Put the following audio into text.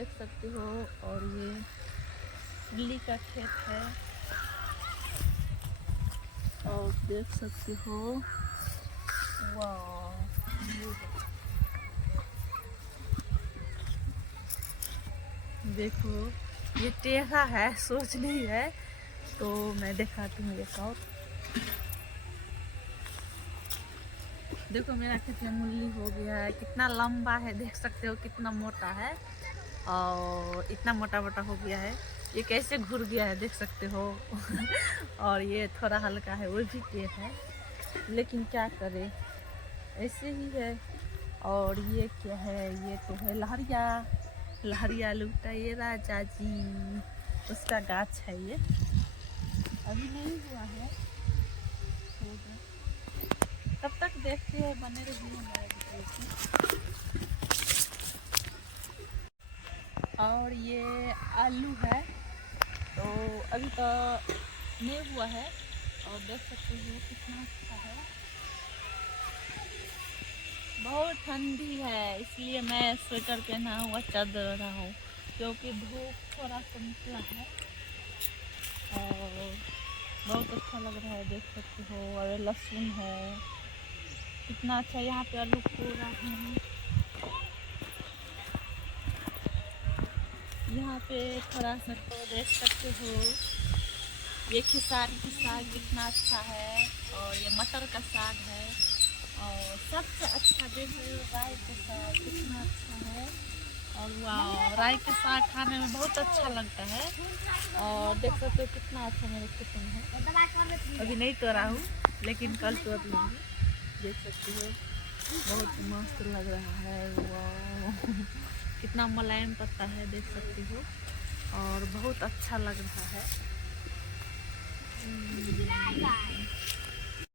देख सकते हो। और ये बिल्ली का खेत है और देख सकते हो। वाह, देखो ये टेढ़ा है, सोच नहीं है तो मैं दिखाती हूँ एक और। देखो मेरा खेत में मूली हो गया है, कितना लंबा है देख सकते हो, कितना मोटा है और इतना मोटा मोटा हो गया है। ये कैसे घुर गया है देख सकते हो। और ये थोड़ा हल्का है, वो भी टेढ़ है, लेकिन क्या करे ऐसे ही है। और ये क्या है, ये तो है लहरिया, लहरिया लुटा ये राजा जी, उसका गाछ है। ये अभी नहीं हुआ है, तब तक देखते हैं, बने रहिए हमारे वीडियो की। और ये आलू है, तो अभी तो नहीं हुआ है और देख सकते हो कितना अच्छा है। बहुत ठंडी है इसलिए मैं स्वेटर पहना हुआ चल रहा हूँ, क्योंकि धूप थोड़ा सा निकला है और बहुत अच्छा लग रहा है देख सकते हो। और लहसुन है, कितना अच्छा यहाँ पे आलू पूरा है। यहाँ पे थोड़ा सा तो देख सकते हो, ये खेसारी की साग कितना अच्छा है और ये मटर का साग है। और सबसे अच्छा देखो राई का साग कितना अच्छा है। और वाह, राई के साग खाने में बहुत अच्छा लगता है। और देख सकते हो कितना अच्छा मेरे खेत में है, अभी नहीं तोड़ा हूँ लेकिन कल तोड़ लूँगी। देख सकते हो बहुत मस्त लग रहा है, वाह। कितना मुलायम पत्ता है देख सकते हो और बहुत अच्छा लग रहा है।